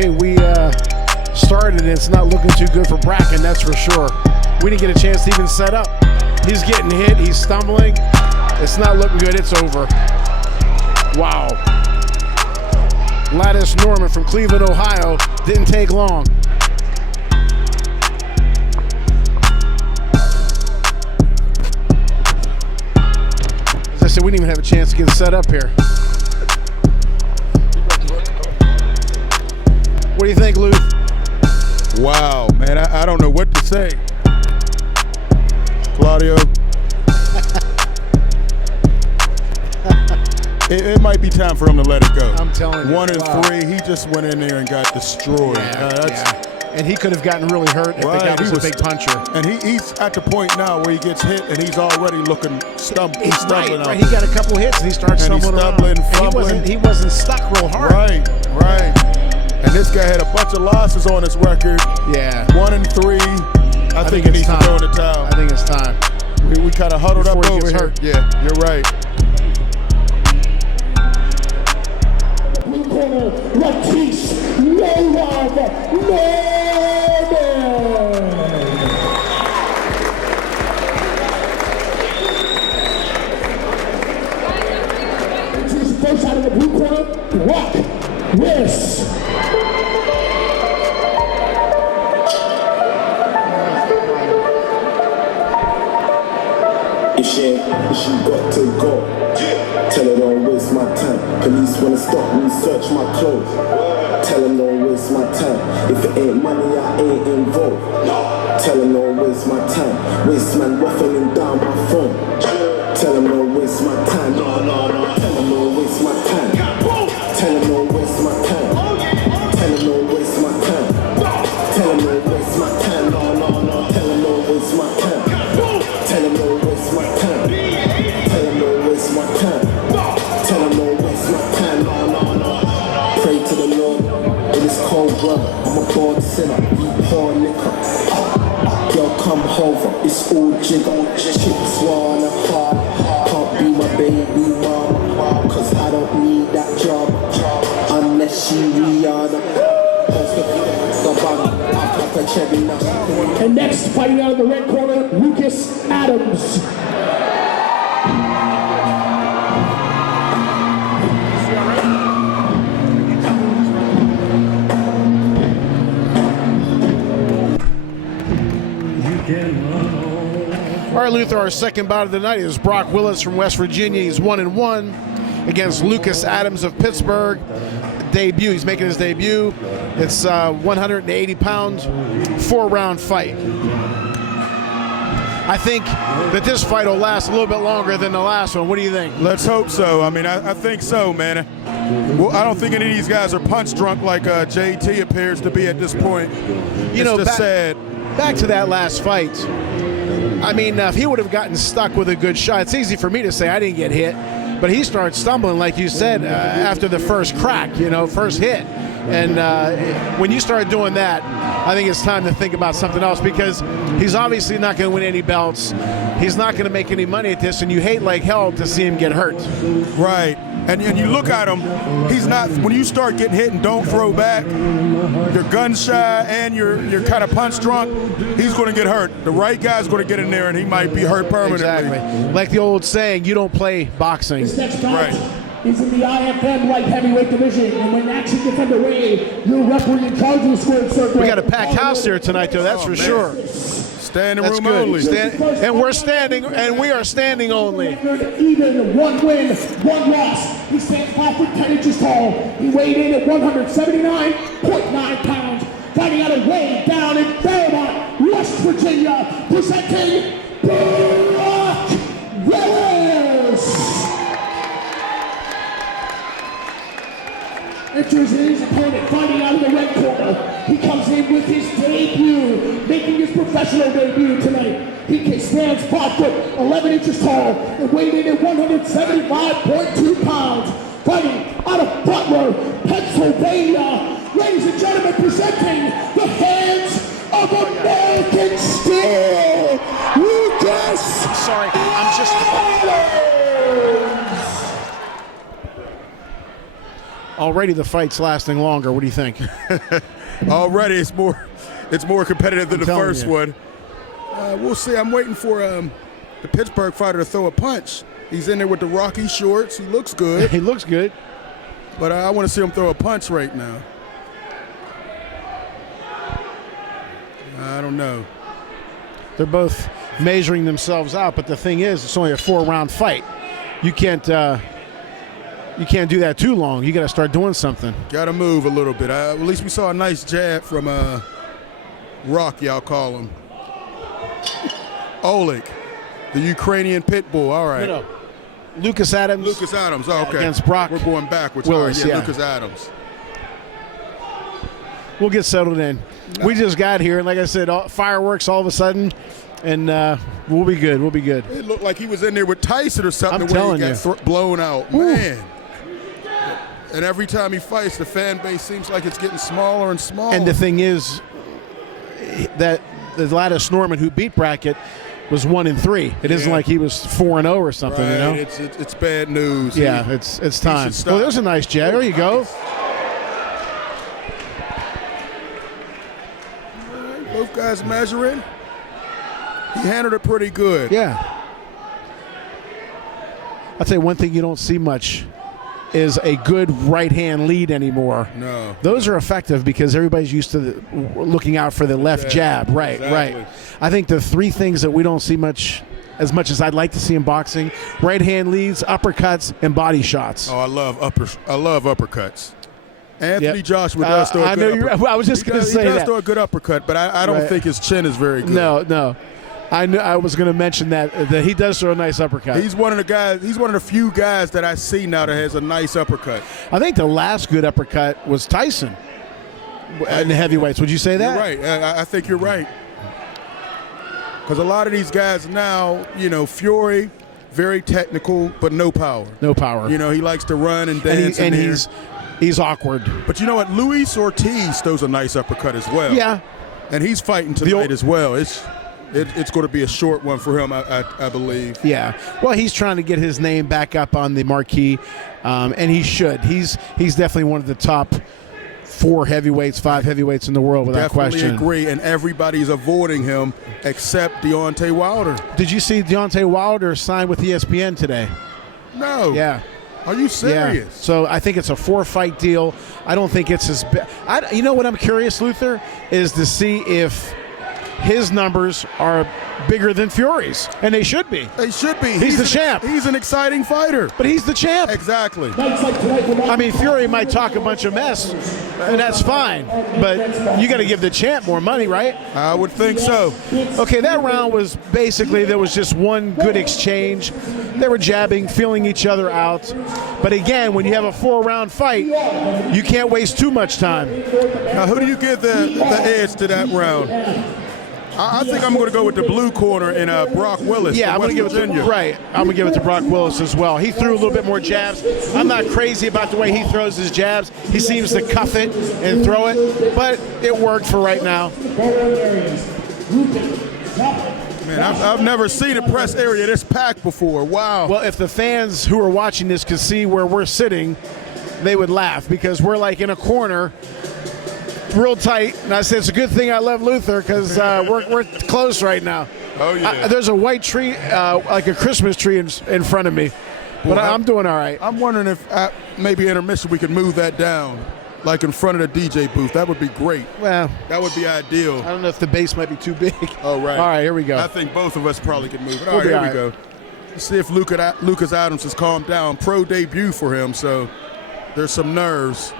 Okay, we started and it's not looking too good for Bracken, that's for sure. We didn't get a chance to even set up. He's getting hit, he's stumbling. It's not looking good, it's over. Wow. Lattice Norman from Cleveland, Ohio, didn't take long. As I said, we didn't even have a chance to get set up here. What do you think, Lou? Wow, man, I don't know what to say. Claudio. It might be time for him to let it go. I'm telling you. 1 and 3, he just went in there and got destroyed. Yeah. And he could have gotten really hurt if the guy was a big puncher. And he's at the point now where he gets hit and he's already looking stumbling. Right. He got a couple hits and he starts stumbling around. Fumbling. He wasn't stuck real hard. Right. And this guy had a bunch of losses on his record. Yeah. 1 and 3. I think he needs to throw in the towel. I think it's time. We kind of huddled Before up he over gets here. hurt. Yeah, you're right. Corner, Lattice, no love, first out of the blue corner, Brock Willis. If she got to go, tell her don't waste my time. Police wanna stop me, search my clothes. Tell her don't waste my time. If it ain't money, I ain't involved. Tell her don't waste my time. Waste man waffling down my phone. Tell her don't waste my time. No. Tell her don't waste my time. Tell her don't waste my time. Tell her don't waste my time. Tell her don't waste my time. No. Tell her don't waste my time. Tell her don't waste my time. Tell her don't waste my time. Tell her don't waste my time. No. Pray to the Lord in this cold weather. I'm a born sinner, eat poor liquor. Girl, come over, it's all jigger. Chicks wanna hard, can't be my baby mama, cause I don't need that job unless she Rihanna. And next, fighting out of the red corner, Lucas Adams. All right, Luther, our second bout of the night is Brock Willis from West Virginia. He's 1-1 against Lucas Adams of Pittsburgh. Debut. He's making his debut. It's 180 pounds, 4-round fight. I think that this fight will last a little bit longer than the last one. What do you think? Let's hope so. I mean, I think so, man. Well, I don't think any of these guys are punch drunk like JT appears to be at this point. You know, just sad. Back to that last fight. I mean, if he would have gotten stuck with a good shot, it's easy for me to say I didn't get hit, but he started stumbling, like you said, after the first crack, first hit. And when you start doing that, I think it's time to think about something else, because he's obviously not going to win any belts. He's not going to make any money at this, and you hate like hell to see him get hurt. Right. And you look at him, he's not, when you start getting hit and don't throw back, you're gun shy and you're kind of punch drunk, he's going to get hurt. The right guy's going to get in there and he might be hurt permanently. Exactly. Like the old saying, you don't play boxing. This next fight Right. is in the IFM light heavyweight division, and when action gets underway, your referee in charge of the squared circle. We got a packed house here tonight, though, that's for sure. Standing That's room good. only. And we're standing, and we are standing only. Even 1 win, 1 loss. He stands 5 foot 10 inches tall. He weighed in at 179.9 pounds. Fighting out of way down in Fairmont, West Virginia, presenting Brock Willis. Enters his opponent, fighting out of the red corner. He comes in with his debut, making his professional debut tonight. He stands 5 foot 11 inches tall and weighed in at 175.2 pounds. Fighting out of Butler, Pennsylvania. Ladies and gentlemen, presenting the hands of American Steel, Lucas. Sorry, I'm just. Already the fight's lasting longer. What do you think? Already it's more competitive than I'm the telling first you. one. We'll see. I'm waiting for the Pittsburgh fighter to throw a punch. He's in there with the Rocky shorts. He looks good, He looks good. but I want to see him throw a punch right now. I don't know. They're both measuring themselves out, but the thing is, it's only a 4-round fight. You can't do that too long. You got to start doing something. Got to move a little bit. At least we saw a nice jab from Rocky, I'll call him. Oleg, the Ukrainian pit bull. All right. No. Lucas Adams. Lucas Adams. Oh, okay. Against Brock We're going backwards. Willis, All right, yeah. Lucas Adams. We'll get settled in. We just got here, and like I said, fireworks all of a sudden, and we'll be good. We'll be good. It looked like he was in there with Tyson or something. I'm the way telling he you. got blown out. Man. And every time he fights, the fan base seems like it's getting smaller and smaller. And the thing is that the Gladys Norman who beat Brackett was 1-3. It isn't Yeah. like he was 4-0 or something, right. you know? It's bad news. Yeah, it's time. should stop. Well, there's a nice jab. There you go. Both guys measuring. He handled it pretty good. Yeah. I'll tell you one thing you don't see much is a good right-hand lead anymore. No. Those are effective because everybody's used to looking out for the left jab. Right, exactly. right. I think the three things that we don't see much as I'd like to see in boxing: right-hand leads, uppercuts, and body shots. Oh, I love uppercuts. Anthony Yep. Joshua does throw a I good know uppercut. I was just going to say He does that. throw a good uppercut, but I don't Right. think his chin is very good. No. I knew I was going to mention that he does throw a nice uppercut. He's one of the guys. He's one of the few guys that I see now that has a nice uppercut. I think the last good uppercut was Tyson in the heavyweights. Would you say that? You're right. I think you're right. Because a lot of these guys now, Fury, very technical, but no power. No power. He likes to run and dance. and in there. he's awkward. But you know what? Luis Ortiz throws a nice uppercut as well. Yeah. And he's fighting tonight as well. It's going to be a short one for him, I believe. Yeah. Well, he's trying to get his name back up on the marquee, and he should. He's definitely one of the top 5 heavyweights in the world without Definitely question. agree, and everybody's avoiding him except Deontay Wilder. Did you see Deontay Wilder sign with ESPN today? No. Yeah. Are you serious? Yeah. So I think it's a 4-fight deal. I don't think it's as big. You know what I'm curious, Luther, is to see if his numbers are bigger than Fury's, and they should be. They should be. He's the champ. He's an exciting fighter. But he's the champ. Exactly. I mean, Fury might talk a bunch of mess, and that's fine. But you got to give the champ more money, right? I would think so. Okay, that round was basically there was just one good exchange. They were jabbing, feeling each other out. But again, when you have a 4-round fight, you can't waste too much time. Now, who do you give the edge to that round? I think I'm going to go with the blue corner in Brock Willis. Yeah, I'm going to give it Virginia. I'm going to give it to Brock Willis as well. He threw a little bit more jabs. I'm not crazy about the way he throws his jabs. He seems to cuff it and throw it, but it worked for right now. Man, I've never seen a press area this packed before. Wow. Well, if the fans who are watching this could see where we're sitting, they would laugh because we're like in a corner, real tight. And I said, it's a good thing I left Luther because we're close right now. Oh, yeah. There's a white tree, like a Christmas tree in front of me. But I'm doing all right. I'm wondering if maybe intermission we could move that down, like in front of the DJ booth. That would be great. Well, That would be ideal. I don't know if the base might be too big. Oh, right. All right, here we go. I think both of us probably could move it. We'll All right, be here all we right. go. Let's see if Lucas Adams has calmed down. Pro debut for him, so there's some nerves.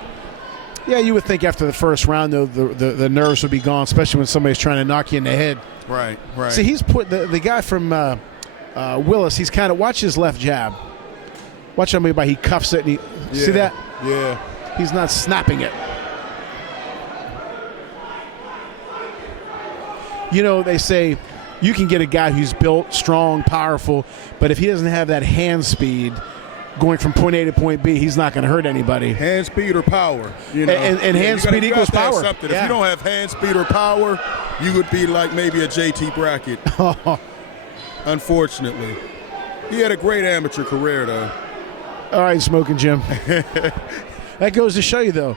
Yeah, you would think after the first round, though, the nerves would be gone, especially when somebody's trying to knock you in the head. Right. See, he's put the guy from Willis. He's kind of watch his left jab. Watch how he cuffs it. And see that? Yeah. He's not snapping it. You know, they say you can get a guy who's built, strong, powerful, but if he doesn't have that hand speed going from point A to point B, he's not going to hurt anybody. Hand speed or power. You know? And hand speed you equals gotta have power. something. Yeah. If you don't have hand speed or power, you would be like maybe a JT Brackett. Unfortunately. He had a great amateur career, though. All right, Smoking Jim. That goes to show you, though,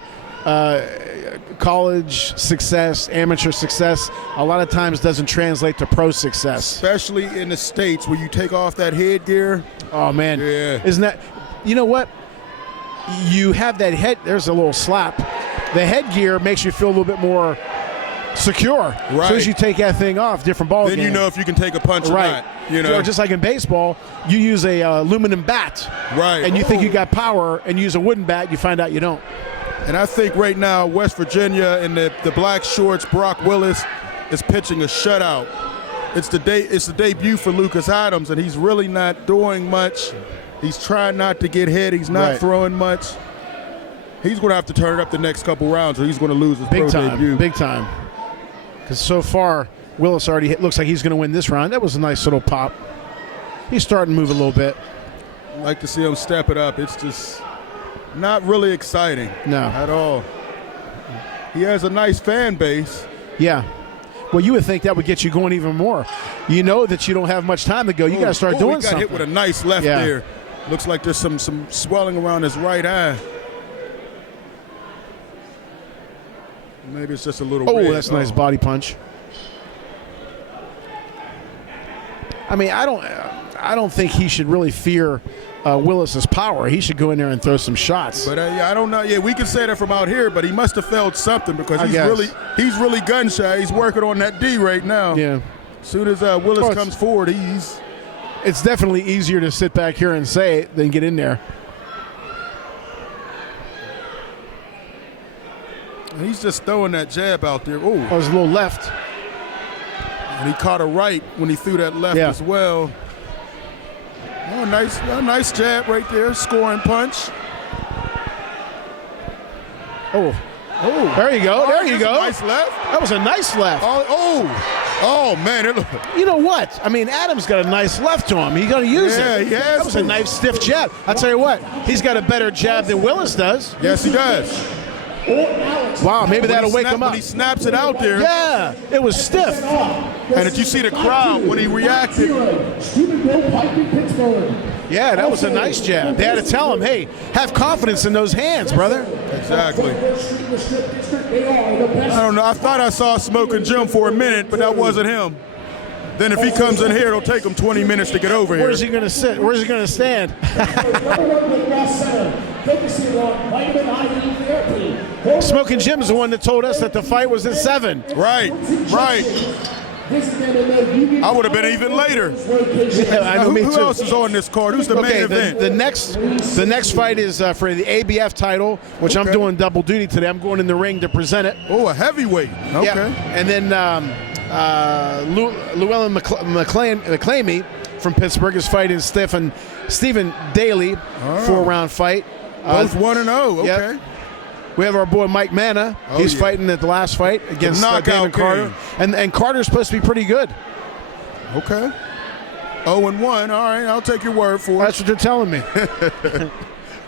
college success, amateur success, a lot of times doesn't translate to pro success. Especially in the States where you take off that headgear. Oh, man. Yeah. Isn't that – you know what? You have that head – there's a little slap. The headgear makes you feel a little bit more secure. Right. As soon as you take that thing off, different ball Then game. you know if you can take a punch or Right. not. You know? Or just like in baseball, you use a aluminum bat. Right. And you think Oh. you got power and use a wooden bat, you find out you don't. And I think right now West Virginia and the black shorts, Brock Willis, is pitching a shutout. It's the debut for Lucas Adams, and he's really not doing much. He's trying not to get hit. He's not Right. throwing much. He's going to have to turn it up the next couple rounds, or he's going to lose his Big pro time. debut. Big time. Because so far, Willis already looks like he's going to win this round. That was a nice little pop. He's starting to move a little bit. I'd like to see him step it up. It's just not really exciting. No. At all. He has a nice fan base. Yeah. Well, you would think that would get you going even more. You know that you don't have much time to go. You got to start doing he got something. hit with a nice left Yeah. there. Looks like there's some swelling around his right eye. Maybe it's just a little red. That's a nice body punch. I mean, I don't think he should really fear Willis's power. He should go in there and throw some shots. But yeah, I don't know. Yeah, we can say that from out here, but he must have felt something because I he's guess. really gun shy. He's working on that D right now. Yeah. As soon as Willis comes forward, he's It's definitely easier to sit back here and say it than get in there. just throwing that jab out there. Oh, Oh, there's a little left. and he caught a right when he threw that left Yeah. as well. Oh, nice jab right there, scoring punch. Oh, there you go. There you Here's a go. Nice left. That was a nice left. Oh man, it looked. You know what? I mean, Adams got a nice left to him. He's going to use Yeah, it. he has That was a to. nice stiff jab. I'll tell you what. He's got a better jab than Willis does. Yes, he does. Wow, maybe that'll wake him up. When he snaps it out there, Yeah, it was stiff. and did you see the crowd when he reacted? Stephen Bill Pike in Pittsburgh. Yeah, that was a nice jab. They had to tell him, hey, have confidence in those hands, brother. Exactly. They are the best. I don't know. I thought I saw Smoking Jim for a minute, but that wasn't him. Then if he comes in here, it'll take him 20 minutes to get over here. Where's he going to sit? Where's he going to stand? Focusing on vitamin IV therapy. Smoking Jim's the one that told us that the fight was at 7. Right. I would have been even later. Yeah, I know, me Who too. else is on this card? Who's the main Okay, event? the next fight is for the ABF title, which I'm Okay. doing double duty today. I'm going in the ring to present it. Oh, a heavyweight. Okay. Yeah. And then Llewellyn McClamey from Pittsburgh is fighting Stephen Daly, 4-round fight. Both 1-0. Okay. Yep. We have our boy Mike Manna. He's yeah. fighting at the last fight against knockout David Carter. And Carter's supposed to be pretty good. Okay. 0-1. All right, I'll take your word for it. That's what they're telling me.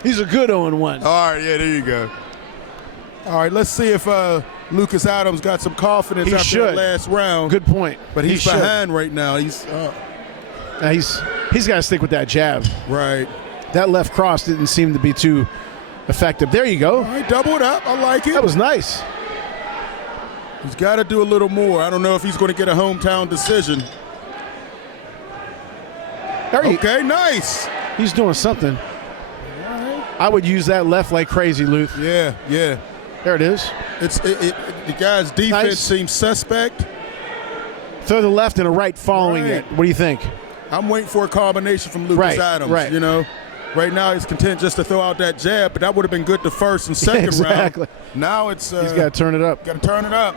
He's a good 0-1. All right, yeah, there you go. All right, let's see if Lucas Adams got some confidence He after should. that last round. Good point. But he's He should. behind right now. He's He's got to stick with that jab. right. That left cross didn't seem to be too effective. There you go. All right, double it up. I like it. That was nice. He's got to do a little more. I don't know if he's going to get a hometown decision. Okay, nice. He's doing something. I would use that left like crazy, Luke. Yeah. There it is. The guy's defense Nice. seems suspect. Throw the left and a right following Right. it. What do you think? I'm waiting for a combination from Lucas Right, Adams. right. You know, right now he's content just to throw out that jab, but that would have been good the first and second Exactly. round. Now it's He's got to turn it up. got to turn it up.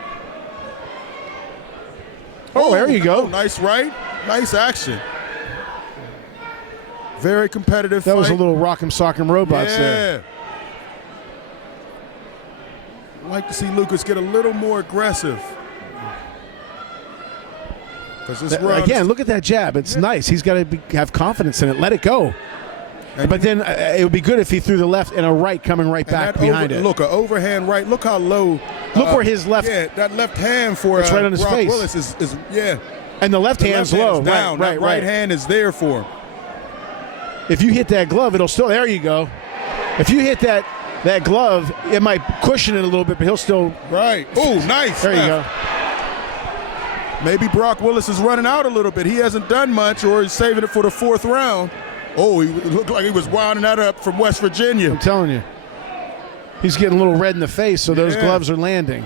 Oh, there you go. Nice right, nice action. Very competitive. That was a fight. little Rock'em Sock'em Robots there. I'd like to see Lucas get a little more aggressive. Again, look at that jab. It's nice. He's got to have confidence in it. Let it go. But then it would be good if he threw the left and a right coming right back behind it. Look, an overhand right. Look how low. Look where his left. Yeah, that left hand for It's right on his Brock face. Willis is yeah. And the left The hand's left hand low. is down. Right. That right hand is there for him. If you hit that glove, it'll still. There you go. If you hit that that glove, it might cushion it a little bit, but he'll still. Right. Oh, nice. There you go. Maybe Brock Willis is running out a little bit. He hasn't done much, or he's saving it for the 4th round. Oh, he looked like he was winding that up from West Virginia. I'm telling you. He's getting a little red in the face, so those Yeah. gloves are landing.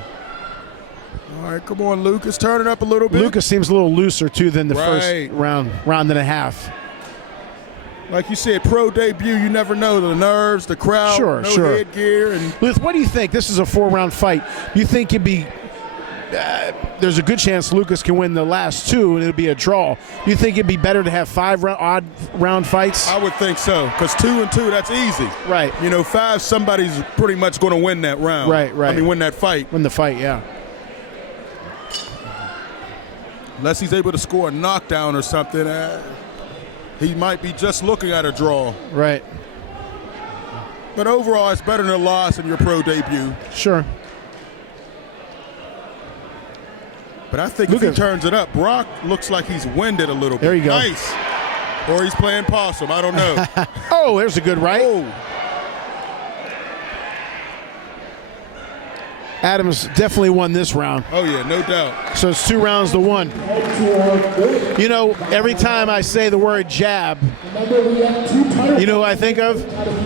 All right, come on, Lucas. Turn it up a little bit. Lucas seems a little looser, too, than the Right. first round and a half. Like you said, pro debut, you never know. The nerves, the crowd, Sure, no sure. headgear. And Luth, what do you think? This is a 4-round fight. You think it'd be there's a good chance Lucas can win the last 2 and it'll be a draw. You think it'd be better to have 5 odd round fights? I would think so, because 2 and 2, that's easy. Right. 5, somebody's pretty much going to win that round. Right. I mean, win that fight. Win the fight, yeah. Unless he's able to score a knockdown or something, he might be just looking at a draw. Right. But overall, it's better than a loss in your pro debut. Sure. But I think if he turns it up, Brock looks like he's winded a little bit. There you go. Nice. Or he's playing possum. I don't know. Oh, there's a good right. Oh. Adams definitely won this round. Oh, yeah, no doubt. So it's 2 rounds to 1. Every time I say the word jab, you know who I think of?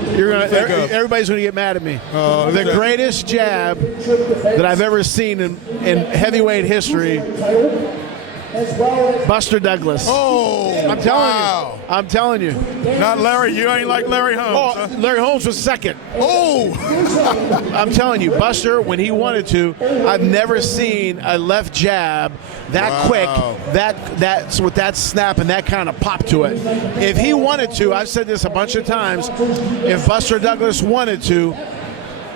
Everybody's going to get mad at me. The greatest jab that I've ever seen in heavyweight history, Buster Douglas. Oh, I'm telling you. Not Larry. You ain't like Larry Holmes. Oh, Larry Holmes was second. Oh. I'm telling you, Buster, when he wanted to, I've never seen a left jab that quick, that's with that snap and that kind of pop to it. If he wanted to, I've said this a bunch of times, if Buster Douglas wanted to,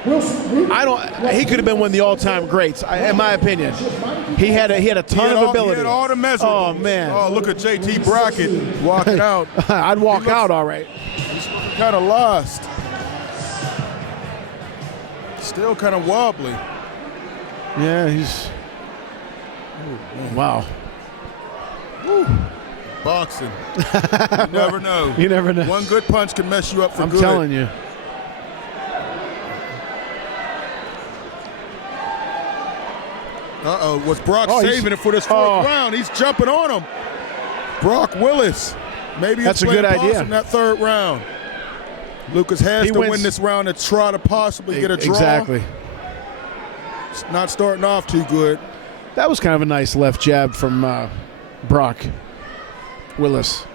he could have been one of the all-time greats, in my opinion. He had a ton of ability. He had all the measurables. Oh, man. Oh, look at JT Brockett walking out. I'd walk out all right. He's kind of lost. Still kind of wobbly. Yeah, he's... Wow. Woo. Boxing. You never know. You never know. One good punch can mess you up for good. I'm telling you. Uh-oh, was Brock saving it for this 4th round? He's jumping on him. Brock Willis. Maybe that's a good idea in that 3rd round. Lucas has to win this round to try to possibly get a draw. Exactly. It's not starting off too good. That was kind of a nice left jab from Brock Willis.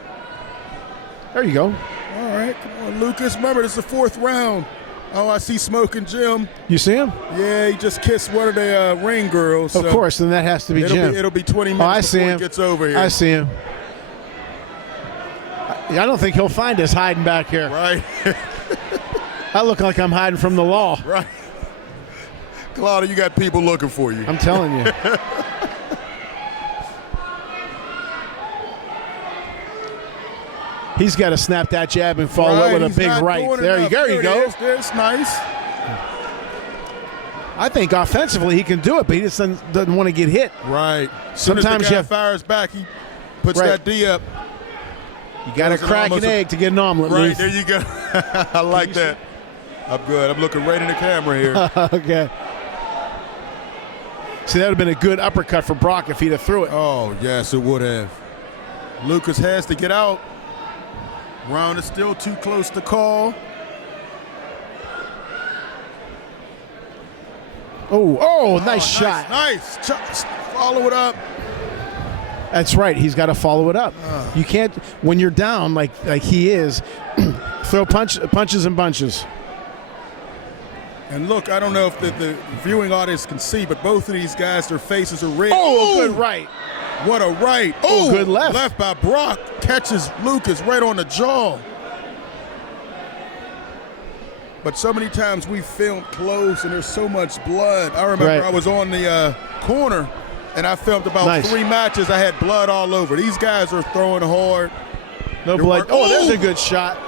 There you go. All right, come on, Lucas. Remember, this is the 4th round. Oh, I see Smoking Jim. You see him? Yeah, he just kissed one of the ring girls. Of course, then that has to be Jim. It'll be 20 minutes before he gets over here. I see him. I don't think he'll find us hiding back here. Right. I look like I'm hiding from the law. Right. Claudia, you got people looking for you. I'm telling you. He's got to snap that jab and follow it with a big right. There you go. That's nice. I think offensively he can do it, but he just doesn't want to get hit. Right. Sometimes the guy fires back, he puts that D up. You got to crack an egg to get an omelet. Right, Luth. there you go. I like that. I'm good. I'm looking right in the camera here. Okay. See, that would have been a good uppercut for Brock if he'd have threw it. Oh, yes, it would have. Lucas has to get out. Round is still too close to call. Oh, nice shot. Nice. Follow it up. That's right. He's got to follow it up. You can't, when you're down like he is, throw punches and bunches. And look, I don't know if the viewing audience can see, but both of these guys, their faces are red. Oh, good right. What a right. Oh, good left. Left by Brock. Catches Lucas right on the jaw. But so many times we filmed close and there's so much blood. I remember I was on the corner and I filmed about 3 matches. I had blood all over. These guys are throwing hard. No blood. Oh, there's a good shot.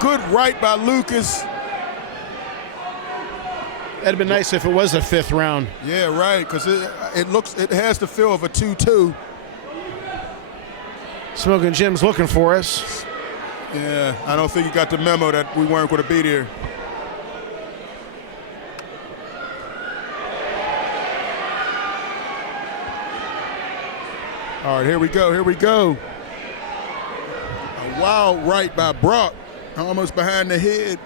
Good right by Lucas. That'd have been nice if it was a 5th round. Yeah, right, because it has the feel of a 2-2. Smoking Jim's looking for us. Yeah, I don't think you got the memo that we weren't going to be there. All right, here we go. Here we go. A wild right by Brock, almost behind the head.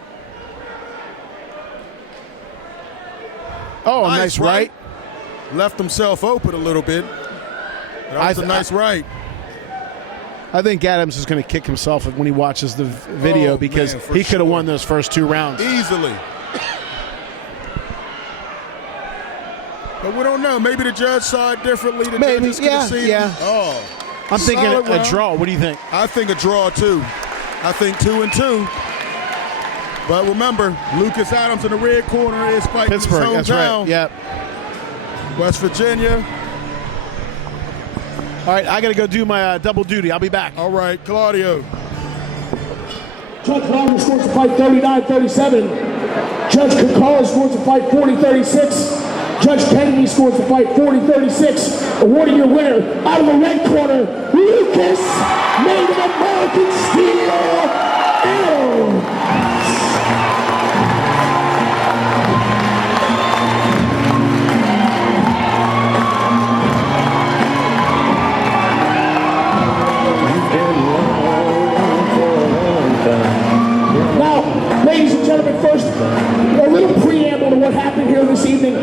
Oh, nice right. Left himself open a little bit. That was a nice right. I think Adams is going to kick himself when he watches the video because he could have won those first 2 rounds. Easily. But we don't know. Maybe the judge saw it differently. The Maybe, judges could have seen yeah. it. Oh. I'm thinking Solid a round. draw. What do you think? I think a draw, too. I think 2-2. But remember, Lucas Adams in the red corner is fighting Pittsburgh, his that's hometown. right. Yep. West Virginia. All right, I got to go do my double duty. I'll be back. All right, Claudio. Judge Wagner scores the fight 39-37. Judge Kakala scores the fight 40-36. Judge Kennedy scores the fight 40-36. Awarding your winner out of the red corner, Lucas Made of American Steel Adams. Now, ladies and gentlemen, first, a little preamble to what happened here this evening.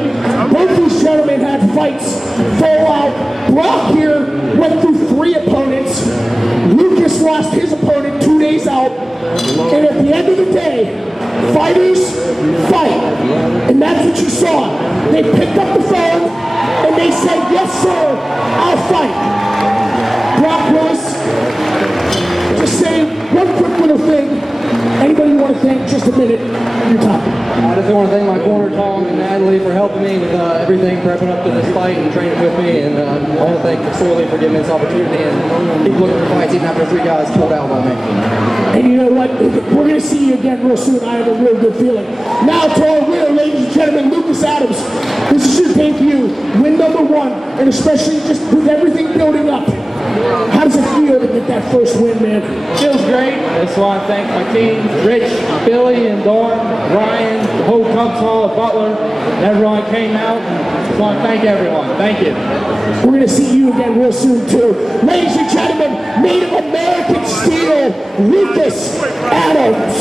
Both these gentlemen had fights full out. Brock here went through 3 opponents. Lucas lost his opponent 2 days out. And at the end of the day, fighters fight. And that's what you saw. They picked up the phone and they said, yes, sir, I'll fight. Brock Willis, just saying one quick little thing. Anybody you want to thank? Just a minute. Your time. I just want to thank my corner, Tom and Natalie, for helping me with everything, prepping up to this fight and training with me. And I want to thank Sorley for giving me this opportunity and keep looking for fights even after 3 guys pulled out on me. And you know what? We're going to see you again real soon. I have a real good feeling. Now to our winner, ladies and gentlemen, Lucas Adams. This is your debut, win number 1, and especially just with everything building up. How does it feel to get that first win, man? Feels great. I just want to thank my team, Rich, Billy, and Dorn, Ryan, the whole Cubs Hall, Butler, and everyone came out. And just want to thank everyone. Thank you. We're going to see you again real soon, too. Ladies and gentlemen, Made of American Steel, Lucas Adams.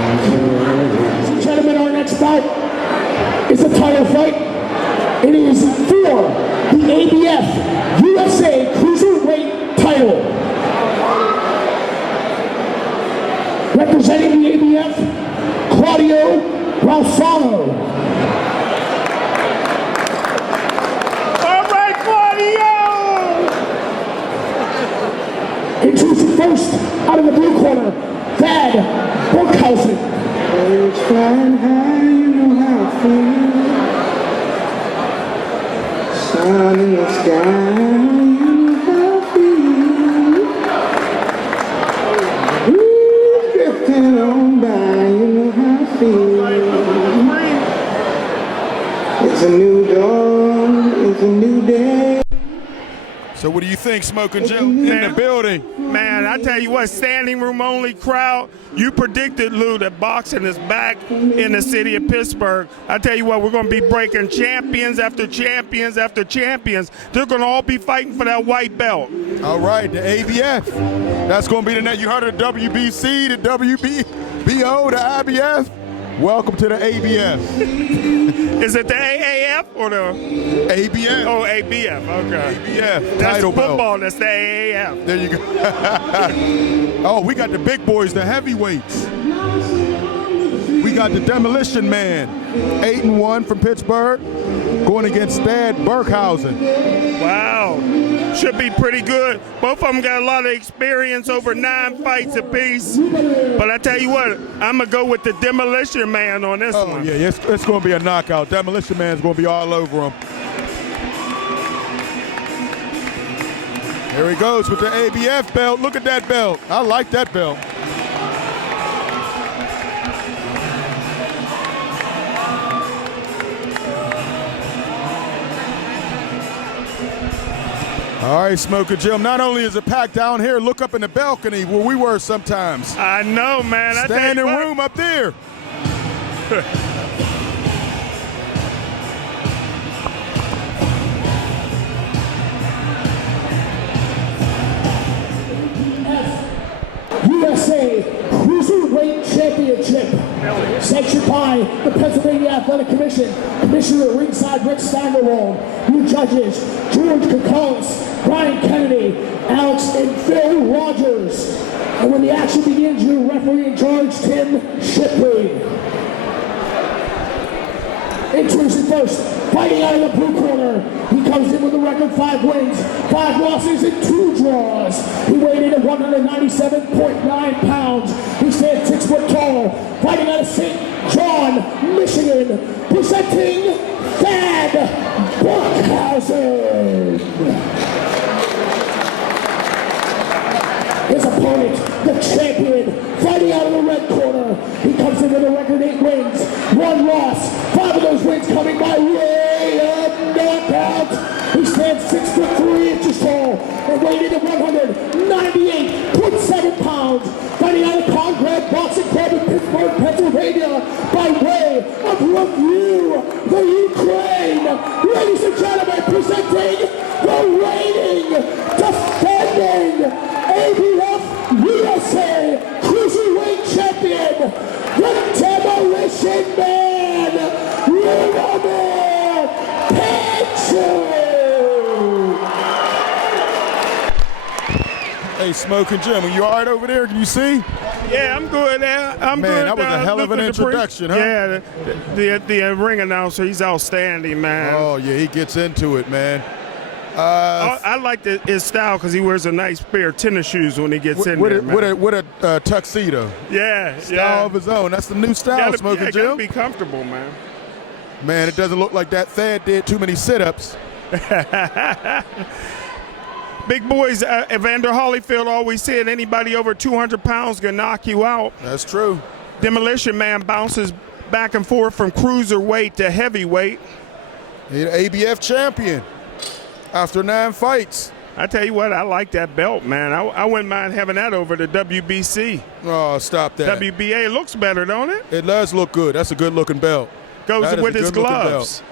Ladies and gentlemen, our next bout is a title fight. It is for the ABF USA Cruiserweight title. Representing the ABF, Claudio Ralfano. All right, Claudio! Introducing first, out of the blue corner, Thad Burkhausen. Birds flying high, you know how I feel. Sun in the sky, you know how I feel. Ooh, drifting on by, you know how I feel. It's a new dawn, it's a new day. So what do you think, Smoking Jim, in the building? Man, I tell you what, standing room only crowd. You predicted, Lou, that boxing is back in the city of Pittsburgh. I tell you what, we're going to be breaking champions after champions after champions. They're going to all be fighting for that white belt. All right, the ABF. That's going to be the net. You heard of the WBC, the WBO, the IBF. Welcome to the ABF. Is it the AAF or the ABF. Oh, ABF? Okay. ABF. That's Title football. belt. That's the AAF. There you go. Oh, we got the big boys, the heavyweights. We got the Demolition Man, 8-1 from Pittsburgh, going against Thad Burkhausen. Wow. Should be pretty good. Both of them got a lot of experience, over 9 fights apiece. But I tell you what, I'm going to go with the Demolition Man on this one. Yeah, it's going to be a knockout. Demolition Man's going to be all over him. Here he goes with the ABF belt. Look at that belt. I like that belt. All right, Smoker Jim. Not only is it packed down here, look up in the balcony where we were sometimes. I know, man. Standing room up there. Championship. Sanctioned by the Pennsylvania Athletic Commission. Commissioner ringside Rick Steigerwald. New judges George Koukos, Brian Kennedy, Alex and Phil Rogers. And when the action begins, your referee in charge, Tim Shipley. Introducing first, fighting out of the blue corner. He comes in with a record 5 wins, 5 losses, and 2 draws. He weighed in at 197.9 pounds. He stands 6 foot tall. Fighting out of St. John, Michigan. Presenting Thad Buckhausen. His opponent, the champion, fighting out of the red corner. He comes in with a record 8 wins, 1 loss, 5 of those wins coming by way of knockout. He stands 6 foot 3 inches tall and weighed in at 198.7 pounds. Fighting out of Conrad Boxing Club in Pittsburgh, Pennsylvania, by way of Lviv, the Ukraine. Ladies and gentlemen, presenting the reigning, defending ABF USA Cruiserweight Champion, the Demolition Man, Lumamir Pinchuk. Hey, Smoking Jim, are you all right over there? Can you see? Yeah, I'm good. I'm Man, good. that was a hell of an introduction, huh? Yeah, the ring announcer, he's outstanding, man. Oh, yeah, he gets into it, man. I like his style because he wears a nice pair of tennis shoes when he gets in there, man. With a tuxedo. Yeah, Style of his own. That's the new style, Smoking Jim. Gotta be comfortable, man. Man, it doesn't look like that Thad did too many sit-ups. Big boys, Evander Holyfield always said anybody over 200 pounds can knock you out. That's true. Demolition Man bounces back and forth from cruiserweight to heavyweight. He's an ABF champion after 9 fights. I tell you what, I like that belt, man. I wouldn't mind having that over the WBC. Oh, stop that. WBA looks better, don't it? It does look good. That's a good-looking belt. Goes with his gloves.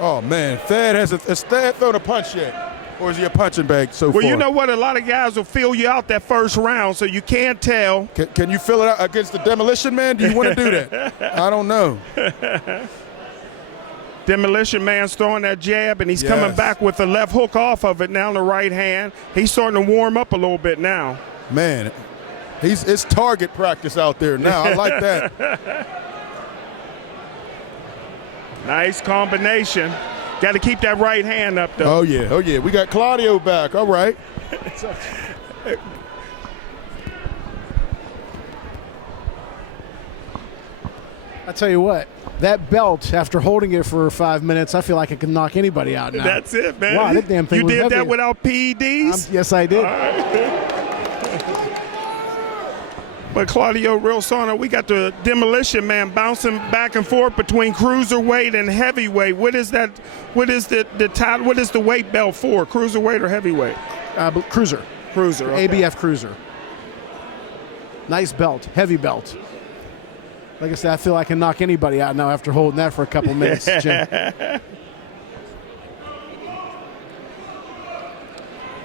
Oh, man. Thad has has Thad thrown a punch yet? Or is he a punching bag so far? Well, you know what? A lot of guys will feel you out that first round, so you can't tell. Can you fill it out against the Demolition Man? Do you want to do that? I don't know. Demolition Man's throwing that jab, and he's coming back with the left hook off of it now in the right hand. He's starting to warm up a little bit now. Man, it's target practice out there now. I like that. Nice combination. Got to keep that right hand up, though. Oh, yeah. Oh, yeah. We got Claudio back. All right. I tell you what, that belt, after holding it for 5 minutes, I feel like it can knock anybody out now. That's it, man. Wow, that damn thing you was did heavy. that without PEDs? Yes, I did. But Claudio Real Sauna, we got the Demolition Man bouncing back and forth between cruiserweight and heavyweight. What is that? What is the title? What is the weight belt for? Cruiserweight or heavyweight? Cruiser. Cruiser. Okay. ABF Cruiser. Nice belt, heavy belt. Like I said, I feel I can knock anybody out now after holding that for a couple minutes, Jim.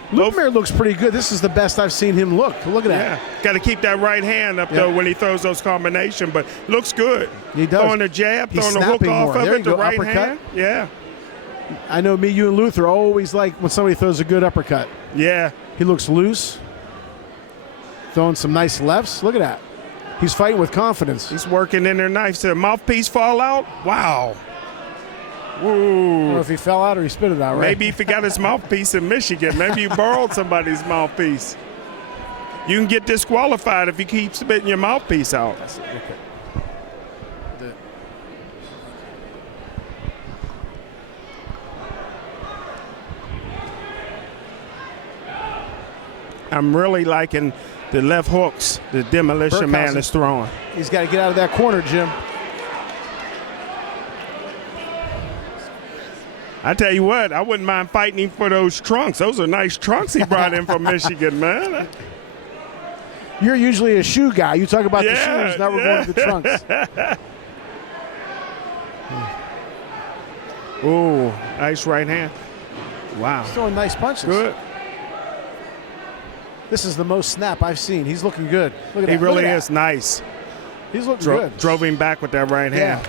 Lumamir looks pretty good. This is the best I've seen him look. Look at that. Got to keep that right hand up, though, when he throws those combinations, but looks good. He does. Throwing the jab, He's throwing the hook off more. of There it, you the go, right uppercut. hand. Yeah. I know me, you, and Luther always like when somebody throws a good uppercut. Yeah. He looks loose. Throwing some nice lefts. Look at that. He's fighting with confidence. He's working in their knife. So mouthpiece fall out? Wow. I don't know if he fell out or he spit it out, right? Maybe he forgot his mouthpiece in Michigan. Maybe you borrowed somebody's mouthpiece. You can get disqualified if you keep spitting your mouthpiece out. I'm really liking the left hooks the Demolition Man is throwing. He's got to get out of that corner, Jim. I tell you what, I wouldn't mind fighting him for those trunks. Those are nice trunks he brought in from Michigan, man. You're usually a shoe guy. You talk about the shoes, now we're going to the trunks. Ooh, nice right hand. Wow. He's throwing nice punches. Good. This is the most snap I've seen. He's looking good. Look at He that. really Look at is that. nice. He's looking good. Drove him back with that right hand.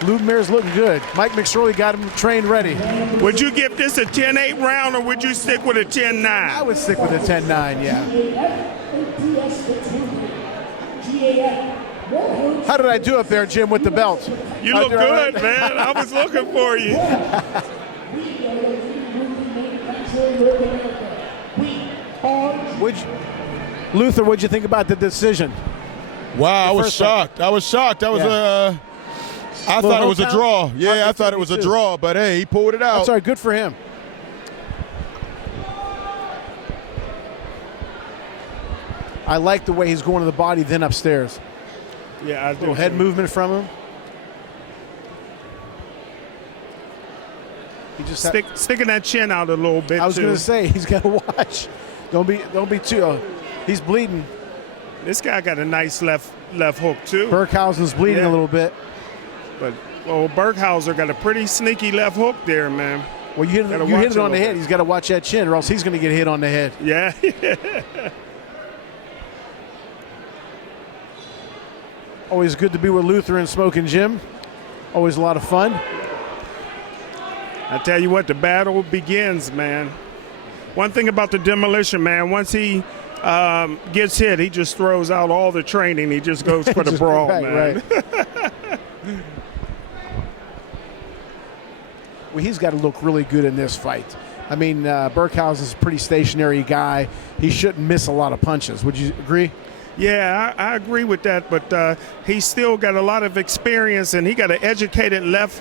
Ludemir's looking good. Mike McSorley got him trained ready. Would you give this a 10-8 round, or would you stick with a 10-9? I would stick with a 10-9, yeah. How did I do up there, Jim, with the belt? You I look did all good, right? man. I was looking for you. Luther, what'd you think about the decision? Wow, I was first one. shocked. I was shocked. That was I thought it was a hometown? draw. Yeah, I Marcus thought it was a 72. draw, but hey, he pulled it out. That's all right. Good for him. I like the way he's going to the body, then upstairs. Yeah, I do. Little head too. movement from him. He just Sticking that chin out a little bit. I was too. going to say he's got to watch. Don't be too. He's bleeding. This guy got a nice left hook too. Burkhausen's bleeding Yeah. a little bit. But Berghauser got a pretty sneaky left hook there, man. Well, you Gotta hit watch it a on the little head. bit. He's got to watch that chin, or else he's going to get hit on the head. Yeah. Always good to be with Luther and Smoking Jim. Always a lot of fun. I tell you what, the battle begins, man. One thing about the Demolition Man, once he gets hit, he just throws out all the training. He just goes for the brawl, right, man. right. Well, he's got to look really good in this fight. I mean, Burkhausen's a pretty stationary guy. He shouldn't miss a lot of punches. Would you agree? Yeah, I agree with that, but he's still got a lot of experience, and he got an educated left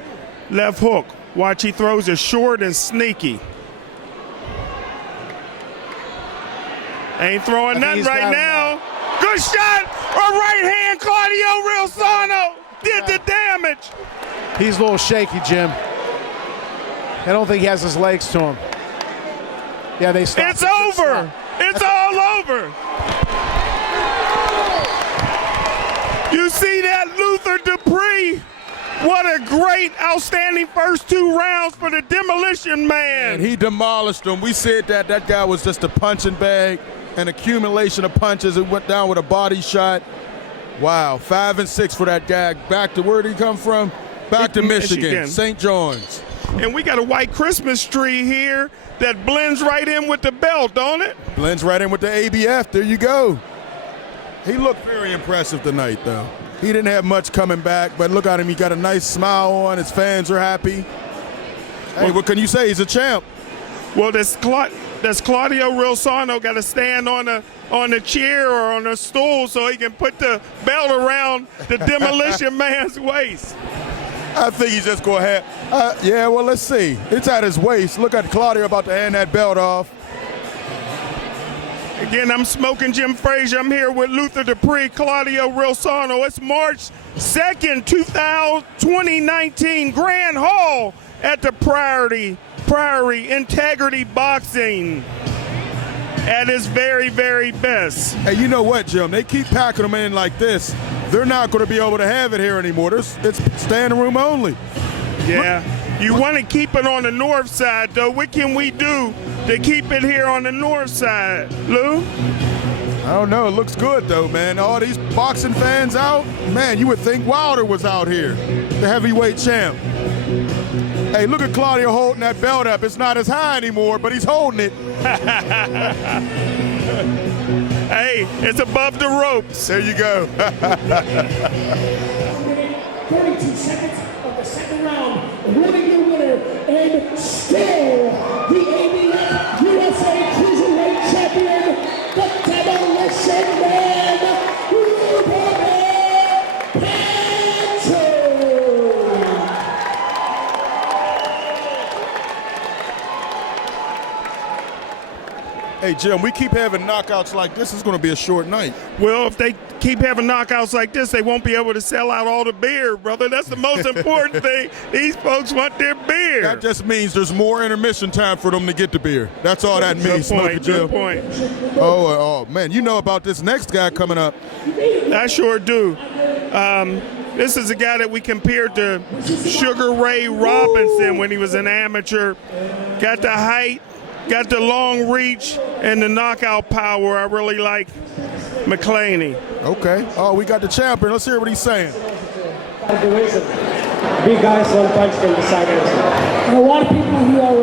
hook. Watch, he throws it short and sneaky. Ain't throwing I think nothing he's right got him now. Good shot. A right hand, Claudio Rilsano did the damage. He's a little shaky, Jim. I don't think he has his legs to him. Yeah, they stopped. It's over. It's all over. You see that, Luther Dupree? What a great, outstanding first 2 rounds for the Demolition Man. And he demolished him. We said that guy was just a punching bag, an accumulation of punches. It went down with a body shot. Wow, 5 and 6 for that guy. Back to where did he come from? Back to Michigan, St. John's. And we got a white Christmas tree here that blends right in with the belt, don't it? Blends right in with the ABF. There you go. He looked very impressive tonight, though. He didn't have much coming back, but look at him. He got a nice smile on. His fans are happy. Hey, what can you say? He's a champ. Well, this Claudio Rilsano got to stand on a chair or on a stool so he can put the belt around the Demolition Man's waist. I think he's just going to have. Yeah, well, let's see. It's at his waist. Look at Claudio about to hand that belt off. Again, I'm Smoking Jim Frazier. I'm here with Luther Dupree, Claudio Rilsano. It's March 2nd, 2019, Grand Hall at the Priory Integrity Boxing at its very, very best. Hey, you know what, Jim? They keep packing them in like this. They're not going to be able to have it here anymore. It's standing room only. Yeah. You want to keep it on the north side, though. What can we do to keep it here on the north side, Lou? I don't know. It looks good, though, man. All these boxing fans out. Man, you would think Wilder was out here, the heavyweight champ. Hey, look at Claudio holding that belt up. It's not as high anymore, but he's holding it. Hey, it's above the ropes. There you go. 32 seconds of the second round, winning your winner, and still the ABF USA Cruiserweight Champion, the Demolition Man, Luther Panther. Hey, Jim, we keep having knockouts like this. It's going to be a short night. Well, if they keep having knockouts like this, they won't be able to sell out all the beer, brother. That's the most important thing. These folks want their beer. That just means there's more intermission time for them to get the beer. That's all that means, Smoking Jim. Good point. Oh, man, you know about this next guy coming up. I sure do. This is a guy that we compared to Sugar Ray Robinson when he was an amateur. Got the height, got the long reach and the knockout power. I really like McClaney. Okay. Oh, we got the champion. Let's hear what he's saying. Big guys, one punch can decide anything. And a lot of people who are,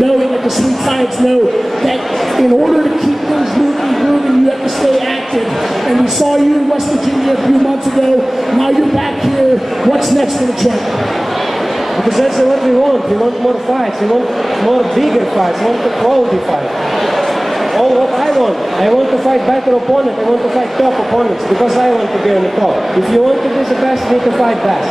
knowing at the Sweet Science know that in order to keep things moving and grooving, you have to stay active. And we saw you in West Virginia a few months ago. Now you're back here. What's next for the champ? Because that's what we want. We want more fights. We want more bigger fights. We want the quality fight. All what I want to fight better opponents. I want to fight top opponents because I want to be on the top. If you want to be the best, you need to fight best.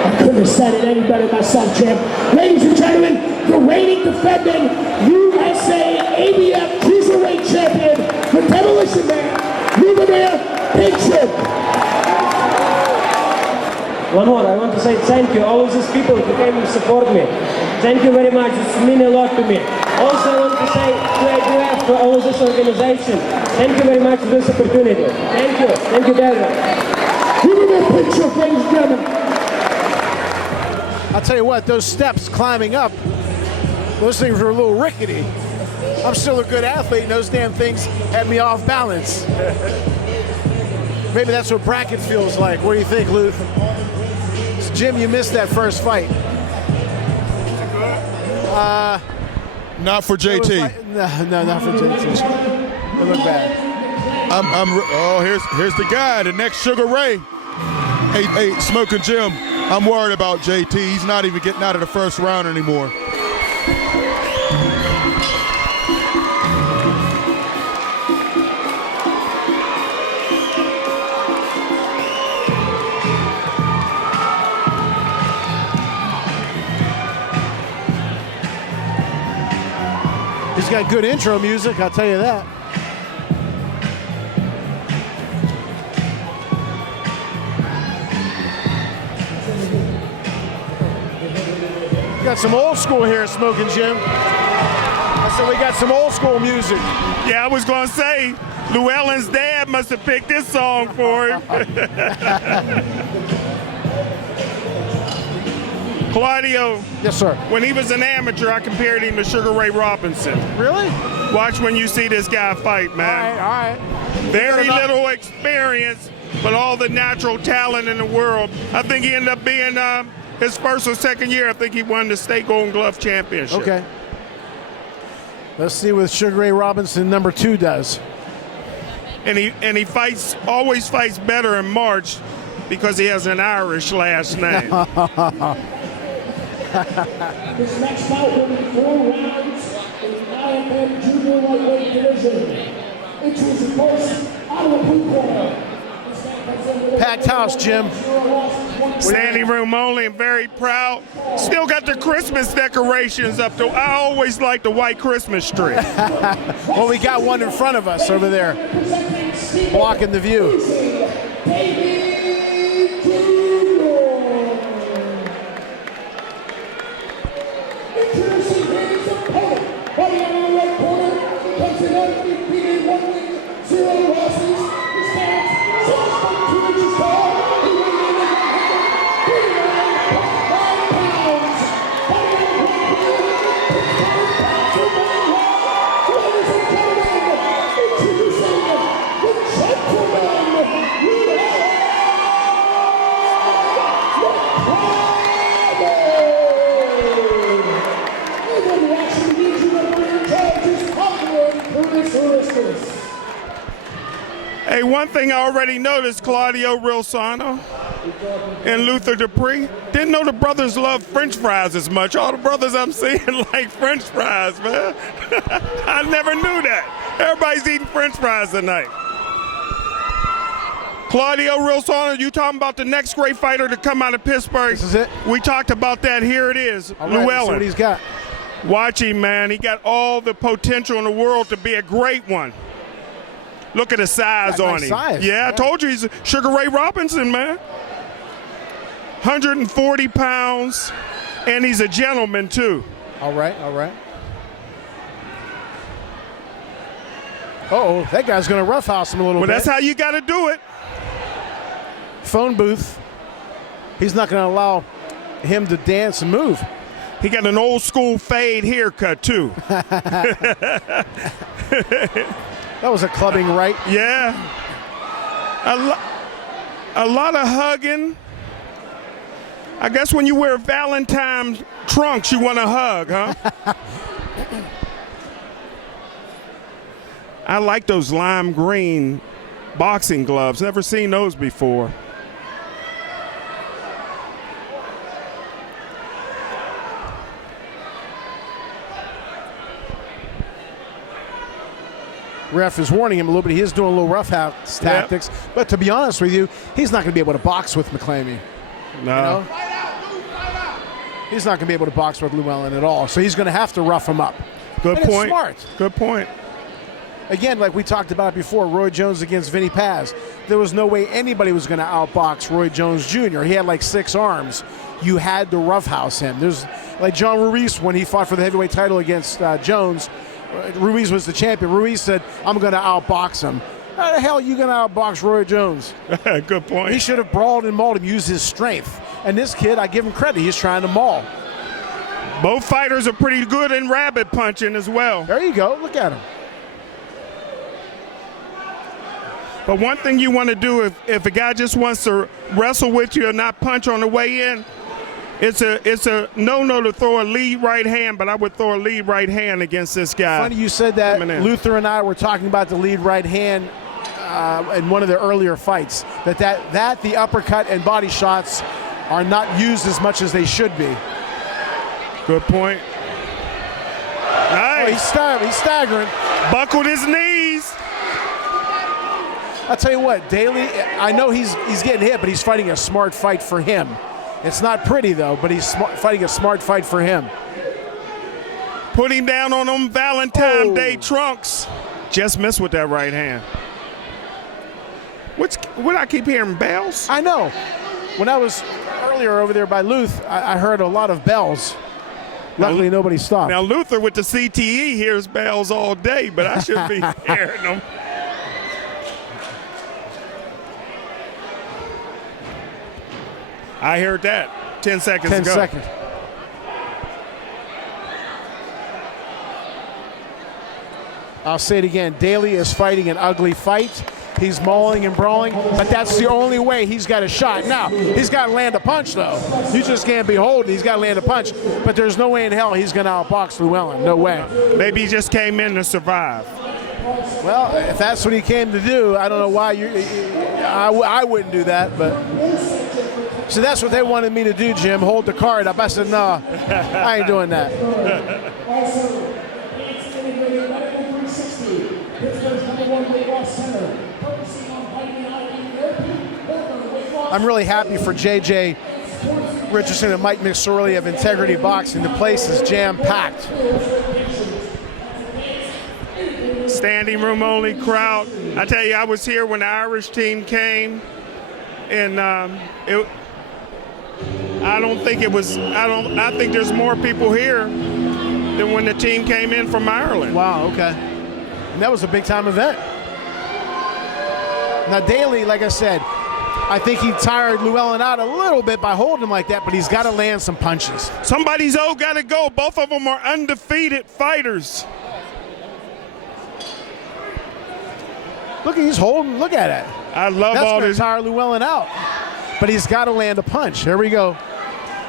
I couldn't have said it any better myself, champ. Ladies and gentlemen, the reigning defending USA ABF Cruiserweight Champion, the Demolition Man, Vladimir Pinchuk. One more, I want to say thank you, all of these people who came to support me. Thank you very much, it means a lot to me. Also, I want to say to ABF, to all of this organization, thank you very much for this opportunity. Thank you, David. Vladimir Pinchuk, ladies and gentlemen. I'll tell you what, those steps climbing up, those things were a little rickety. I'm still a good athlete, and those damn things had me off balance. Maybe that's what bracket feels like. What do you think, Luth? Jim, you missed that first fight. Not for JT. No, not for JT. It looked bad. Here's the guy, the next Sugar Ray. Hey, Smoking Jim. I'm worried about JT. He's not even getting out of the first round anymore. He's got good intro music, I'll tell you that. Got some old school here, Smoking Jim. I said we got some old school music. Yeah, I was going to say, Llewellyn's dad must have picked this song for him. Claudio. Yes, sir. When he was an amateur, I compared him to Sugar Ray Robinson. Really? Watch when you see this guy fight, man. All right. Very little experience, but all the natural talent in the world. I think he ended up being his first or second year. I think he won the state Golden Glove championship. Okay. Let's see what Sugar Ray Robinson number 2 does. And he always fights better in March because he has an Irish last name. This next bout will be 4 rounds in the IFM Junior Lightweight Division. Introducing first, out of the blue corner. Packed house, Jim. Standing room only and very proud. Still got the Christmas decorations up. I always like the white Christmas tree. Well, we got one in front of us over there, blocking the view. Hey, one thing I already noticed, Claudio Rilsano and Luther Dupree, didn't know the brothers love French fries as much. All the brothers I'm seeing like French fries, man. I never knew that. Everybody's eating French fries tonight. Claudio Rilsano, you talking about the next great fighter to come out of Pittsburgh. This is it. We talked about that. Here it is, All right, Llewellyn. let's see what he's got. Watch him, man. He got all the potential in the world to be a great one. Look at the size Got on nice him. size. Yeah, I told you he's Sugar Ray Robinson, man. 140 pounds, and he's a gentleman, too. All right. Uh-oh, that guy's going to roughhouse him a little Well, bit. that's how you got to do it. Phone booth. He's not going to allow him to dance and move. He got an old school fade haircut too. That was a clubbing right. Yeah. A lot of hugging. I guess when you wear Valentine's trunks, you want to hug, huh? I like those lime green boxing gloves. Never seen those before. Ref is warning him a little bit. He is doing a little roughhouse tactics. But to be honest with you, he's not going to be able to box with McClamey. No. You know? He's not going to be able to box with Llewellyn at all. So he's going to have to rough him up. Good and point. It's smart. Good point. Again, like we talked about before, Roy Jones against Vinny Paz. There was no way anybody was going to outbox Roy Jones Jr. He had like 6 arms. You had to roughhouse him. There's like John Ruiz when he fought for the heavyweight title against Jones. Ruiz was the champion. Ruiz said, I'm going to outbox him. How the hell are you going to outbox Roy Jones? Good point. He should have brawled and mauled him, used his strength. And this kid, I give him credit. He's trying to maul. Both fighters are pretty good in rabbit punching as well. There you go. Look at him. But one thing you want to do if a guy just wants to wrestle with you and not punch on the way in, it's a no to throw a lead right hand, but I would throw a lead right hand against this guy. Funny you said that. Luther and I were talking about the lead right hand in one of the earlier fights. That the uppercut and body shots are not used as much as they should be. Good point. Nice. Oh, he's staggering. Buckled his knees. I'll tell you what, Daly, I know he's getting hit, but he's fighting a smart fight for him. It's not pretty, though, but he's fighting a smart fight for him. Put him down on them Valentine's Day trunks. Just missed with that right hand. What I keep hearing, bells? I know. When I was earlier over there by Luth, I heard a lot of bells. Luckily, nobody stopped. Now, Luther with the CTE hears bells all day, but I should be hearing them. I heard that 10 seconds ago. 10 seconds. I'll say it again. Daly is fighting an ugly fight. He's mauling and brawling, but that's the only way he's got a shot. Now, he's got to land a punch, though. You just can't be holding. He's got to land a punch. But there's no way in hell he's going to outbox Llewellyn. No way. Maybe he just came in to survive. Well, if that's what he came to do, I don't know why I wouldn't do that, but so that's what they wanted me to do, Jim, hold the card up. I said, no, I ain't doing that. I'm really happy for J.J. Richardson and Mike McSorley of Integrity Boxing. The place is jam-packed. Standing room only crowd. I tell you, I was here when the Irish team came, and I think there's more people here than when the team came in from Ireland. Wow, okay. And that was a big-time event. Now, Daly, like I said, I think he tired Llewellyn out a little bit by holding him like that, but he's got to land some punches. Somebody's got to go. Both of them are undefeated fighters. Look, he's holding. Look at it. I love That's all going this. to tire Llewellyn out. But he's got to land a punch. Here we go.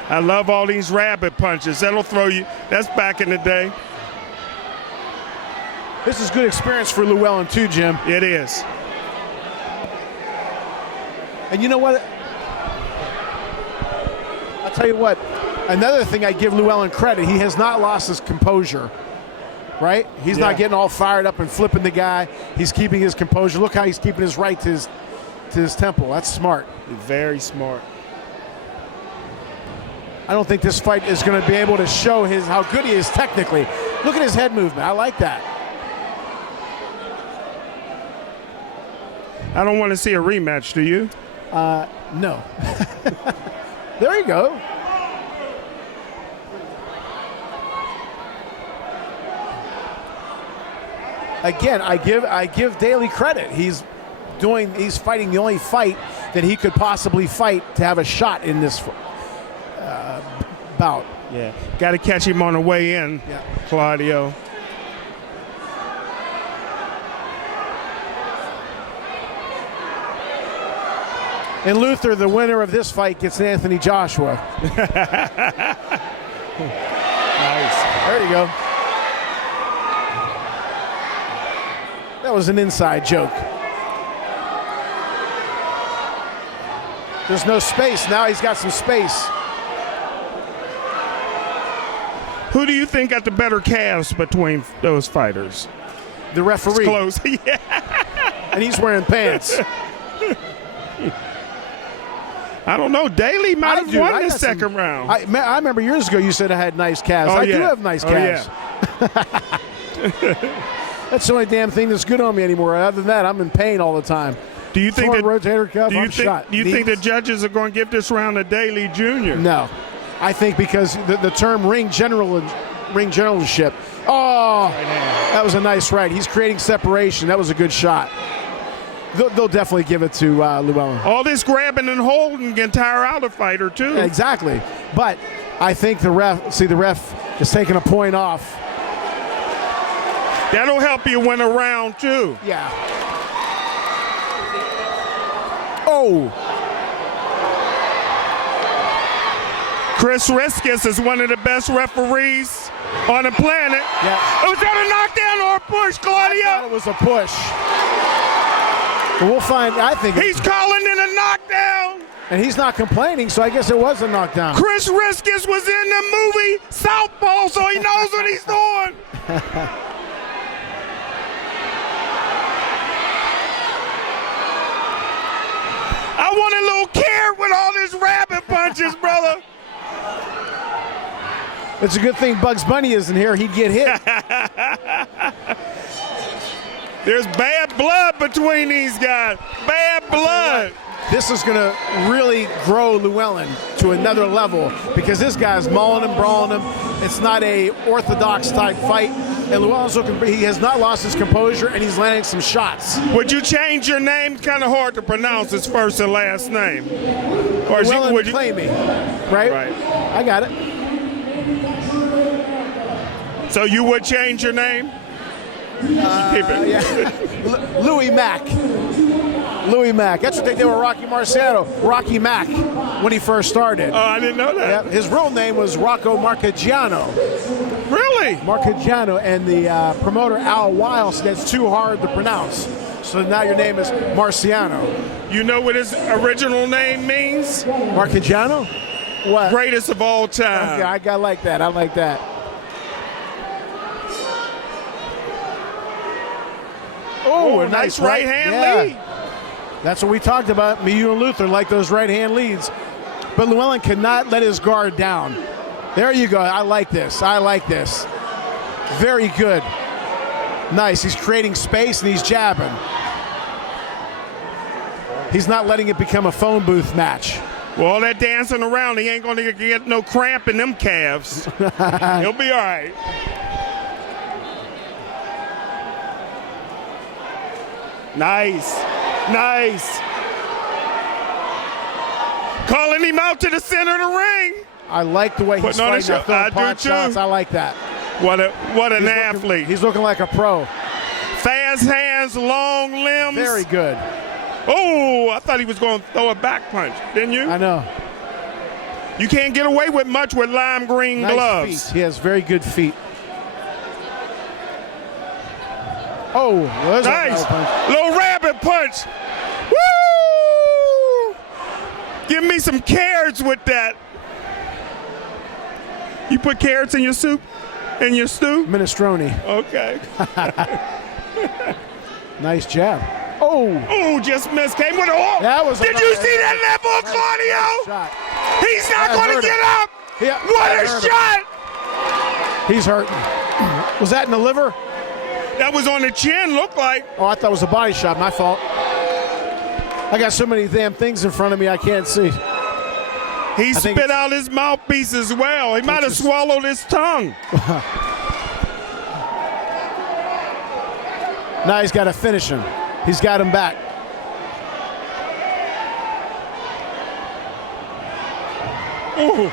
I love all these rabbit punches. That'll throw you. That's back in the day. This is good experience for Llewellyn too, Jim. It is. And you know what? I'll tell you what. Another thing I give Llewellyn credit, he has not lost his composure. Right? He's not getting all fired up and flipping the guy. He's keeping his composure. Look how he's keeping his right to his temple. That's smart. Very smart. I don't think this fight is going to be able to show how good he is technically. Look at his head movement. I like that. I don't want to see a rematch, do you? No. There you go. Again, I give Daly credit. He's fighting the only fight that he could possibly fight to have a shot in this out. Yeah, got to catch him on the way in, Yeah. Claudio. And Luther, the winner of this fight, gets Anthony Joshua. Nice. There you go. That was an inside joke. There's no space. Now he's got some space. Who do you think got the better calves between those fighters? The referee. Close. Yeah. And he's wearing pants. I don't know. Daly might have won I the got second round. I remember years ago you said I had nice calves. Oh, I yeah. do have nice Oh, calves. That's the only damn thing that's good on me anymore. Other than that, I'm in pain all the time. Do you think Torn that rotator cuff, I'm shot. Do you think the Knees? judges are going to give this round to Daly Jr.? No. I think because the term ring generalship. Oh, that was a nice right. He's creating separation. That was a good shot. They'll definitely give it to Llewellyn. All this grabbing and holding can tire out a fighter too. Yeah, exactly. But I think the ref just taking a point off. That'll help you win a round too. Yeah. Oh. Chris Riskus is one of the best referees on the planet. Yeah. Was that a knockdown or a push, I thought Claudio? it was a push. But we'll find. I think He's calling it a knockdown. and he's not complaining, so I guess it was a knockdown. Chris Riskus was in the movie Southpaw, so he knows what he's doing. I want a little carrot with all these rabbit punches, brother. It's a good thing Bugs Bunny isn't here. He'd get hit. There's bad blood between these guys. Bad blood. This is going to really grow Llewellyn to another level because this guy's mauling him, brawling him. It's not a orthodox type fight. And Llewellyn's looking, he has not lost his composure and he's landing some shots. Would you change your name? Kind of hard to pronounce his first and last name. Or is Llewellyn would you? McClamey, right? Right. I got it. So you would change your name? Keep it. Yeah. Louis Mack. Louis Mack. That's what they did with Rocky Marciano. Rocky Mack when he first started. Oh, I didn't know that. Yeah, his real name was Rocco Marchigiano. Really? Marchigiano, and the promoter Al Weil said that's too hard to pronounce. So now your name is Marciano. You know what his original name means? Marchigiano? What? Greatest of all time. Okay, I like that. I like that. Oh, a nice right hand lead. That's what we talked about. Me, you, and Luther like those right hand leads. But Llewellyn cannot let his guard down. There you go. I like this. I like this. Very good. Nice. He's creating space and he's jabbing. He's not letting it become a phone booth match. Well, all that dancing around, he ain't going to get no cramp in them calves. He'll be all right. Nice. Nice. Calling him out to the center of the ring. I like the way he's Putting on a fighting. show. Throwing I do pot too. shots. I like that. What an athlete. He's looking like a pro. Fast hands, long limbs. Very good. Oh, I thought he was going to throw a back punch, didn't you? I know. You can't get away with much with lime green Nice gloves. feet. He has very good feet. Oh, well, there's Nice. a punch. Little rabbit punch. Woo! Give me some carrots with that. You put carrots in your soup? In your stew? Minestrone. Okay. Nice jab. Oh. Oh, just missed. Came with a hook. That was a Did you nice- see that level, Claudio? Shot. He's not That going to hurt get him. up. Yeah, What that a hurt him. shot. He's hurting. Was that in the liver? That was on the chin, looked like. Oh, I thought it was a body shot. My fault. I got so many damn things in front of me I can't see. He think spit out his mouthpiece as well. He might have swallowed his tongue. Now he's got to finish him. He's got him back. Ooh.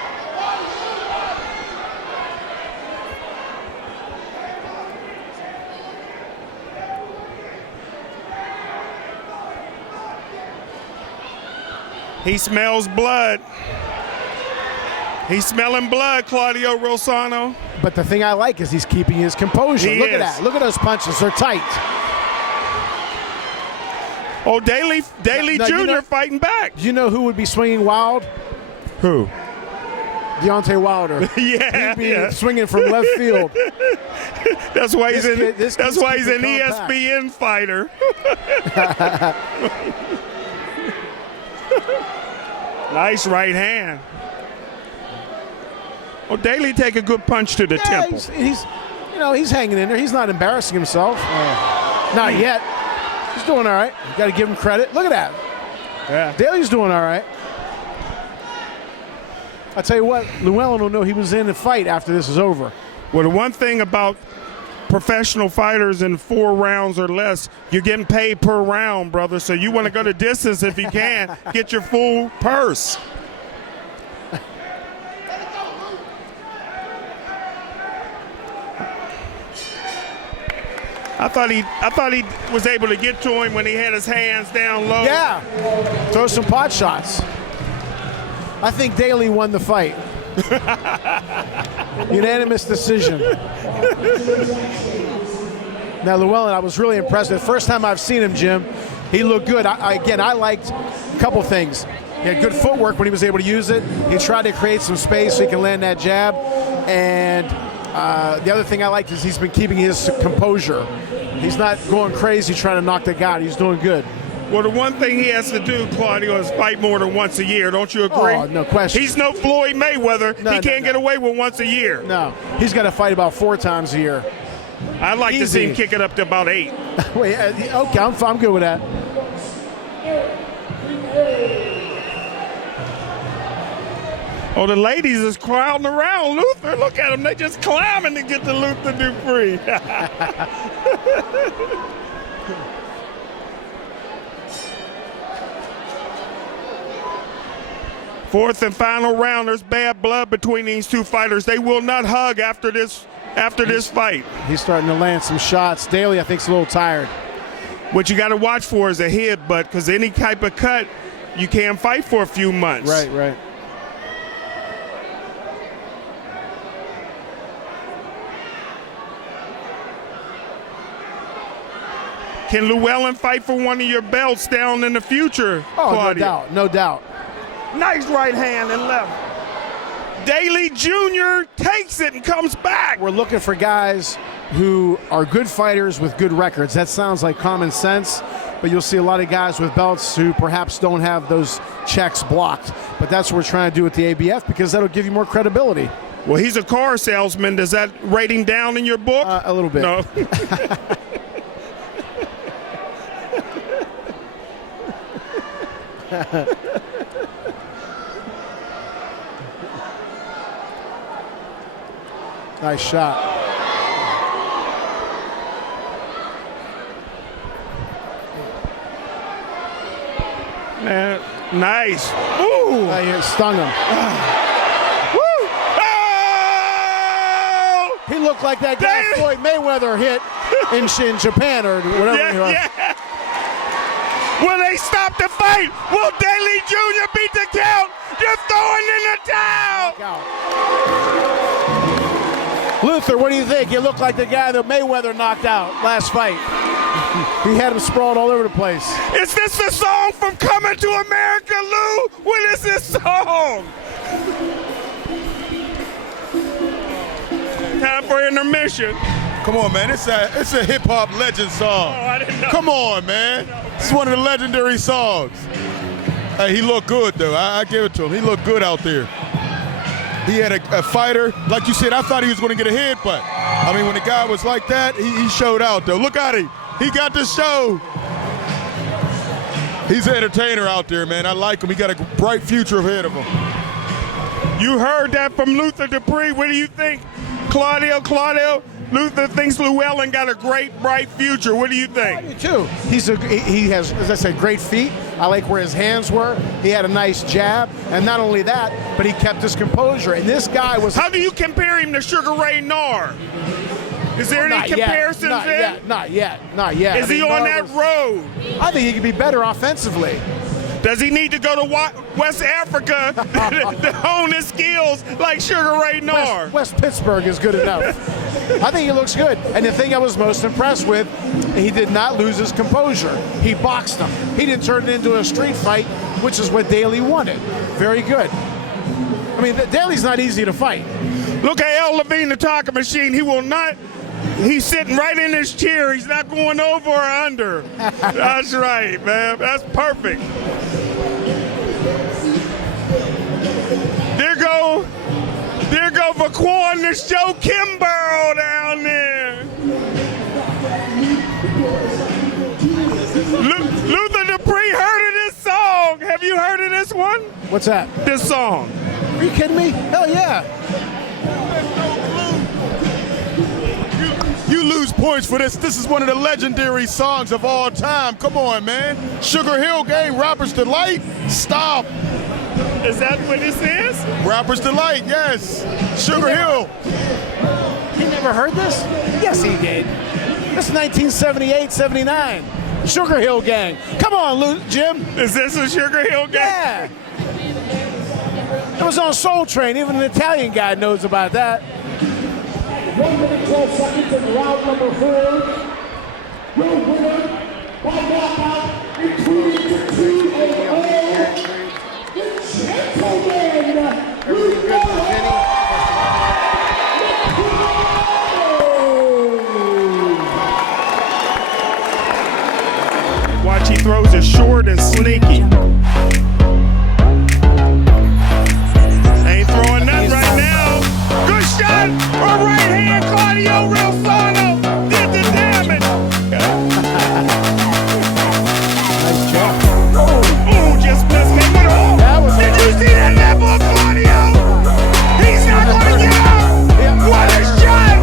He smells blood. He's smelling blood, Claudio Rosano. But the thing I like is he's keeping his composure. Look at that. Look at those punches. They're tight. Oh, Daly Jr. fighting back. Do you know who would be swinging wild? Who? Deontay Wilder. Yeah, He'd be swinging from left field. That's why he's an compact. ESPN fighter. Nice right hand. Well, Daly take a good punch to the temple. He's hanging in there. He's not embarrassing himself. Not yet. He's doing all right. You got to give him credit. Look at that. Yeah. Daly's doing all right. I tell you what, Llewellyn will know he was in the fight after this is over. Well, the one thing about professional fighters in 4 rounds or less, you're getting paid per round, brother. So you want to go the distance if you can, get your full purse. I thought he was able to get to him when he had his hands down low. Yeah, throw some pot shots. I think Daly won the fight. Unanimous decision. Now, Llewellyn, I was really impressed. The first time I've seen him, Jim, he looked good. I liked a couple things. He had good footwork when he was able to use it. He tried to create some space so he can land that jab. And the other thing I liked is he's been keeping his composure. He's not going crazy trying to knock the guy out. He's doing good. Well, the one thing he has to do, Claudio, is fight more than once a year. Don't you agree? Oh, no question. He's no Floyd Mayweather. He can't get away with once a year. No, he's got to fight about 4 times a year. I'd like to see him kick it up to about 8. Wait, okay, I'm good with that. Oh, the ladies is crowding around Luther. Look at them. They just climbing to get to Luther Dupree. Fourth and final round. There's bad blood between these two fighters. They will not hug after this fight. He's starting to land some shots. Daly, I think, is a little tired. What you got to watch for is a headbutt, because any type of cut, you can't fight for a few months. Right. Can Llewellyn fight for one of your belts down in the future, Oh, Claudio? no doubt. Nice right hand and left. Daly Jr. takes it and comes back. We're looking for guys who are good fighters with good records. That sounds like common sense, but you'll see a lot of guys with belts who perhaps don't have those checks blocked. But that's what we're trying to do with the ABF, because that'll give you more credibility. Well, he's a car salesman. Does that rate him down in your book? A little bit. No. Nice shot. Man, nice. Ooh. He stung him. Woo. Oh! He looked like that guy Floyd Mayweather hit in Japan or whatever. Yeah. Will they stop the fight? Will Daly Jr. beat the count? You're throwing in the towel. Luther, what do you think? You look like the guy that Mayweather knocked out last fight. He had him sprawled all over the place. Is this the song from Coming to America, Lou? When is this song? Time for intermission. Come on, man. It's a hip-hop legend song. Oh, I didn't know. Come on, man. It's one of the legendary songs. Hey, he looked good, though. I give it to him. He looked good out there. He had a fighter. Like you said, I thought he was going to get a headbutt. I mean, when the guy was like that, he showed out, though. Look at him. He got the show. He's an entertainer out there, man. I like him. He got a bright future ahead of him. You heard that from Luther Dupree. What do you think, Claudio? Luther thinks Llewellyn got a great, bright future. What do you think? I do too. He has, as I said, great feet. I like where his hands were. He had a nice jab, and not only that, but he kept his composure. And this guy was. How do you compare him to Sugar Ray Narr? Is there any comparisons there? Not yet. Is he on that road? I think he could be better offensively. Does he need to go to West Africa to hone his skills like Sugar Ray Nor. West Pittsburgh is good enough. I think he looks good. And the thing I was most impressed with, he did not lose his composure. He boxed him. He didn't turn it into a street fight, which is what Daly wanted. Very good. I mean, Daly's not easy to fight. Look at El Levine, the talking machine. He will not. He's sitting right in his chair. He's not going over or under. That's right, man. That's perfect. There go Vaquan to show Kimbrough down there. Luther Dupree heard of this song. Have you heard of this one? What's that? This song. Are you kidding me? Hell yeah. You lose points for this. This is one of the legendary songs of all time. Come on, man. Sugar Hill Gang, Rapper's Delight. Stop. Is that what this is? Rapper's Delight, yes. Sugar Hill. He never heard this? Yes, he did. This is 1978, 79. Sugar Hill Gang. Come on, Jim. Is this a Sugar Hill Gang? Yeah. It was on Soul Train. Even an Italian guy knows about that. 1 minute 12 seconds in round number 4. Your winner by knockout, including the 2-0, the gentleman, Watch, he throws it short and sneaky. Ain't throwing nothing right now. Good shot. Or right hand, Claudio Real Sano did the damage. Nice job. Ooh, just missed me with all. Did you see that level of Claudio? He's not going to get out. What a shot.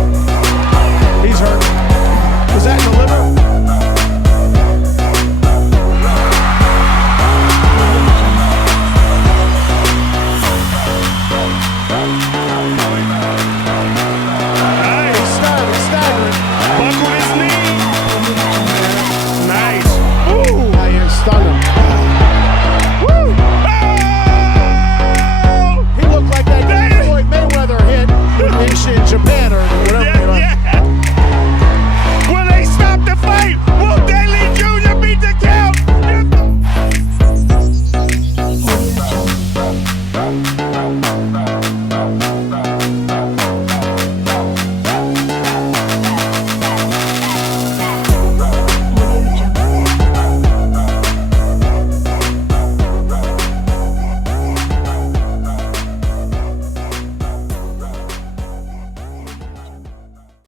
He's hurt. Was that in the liver?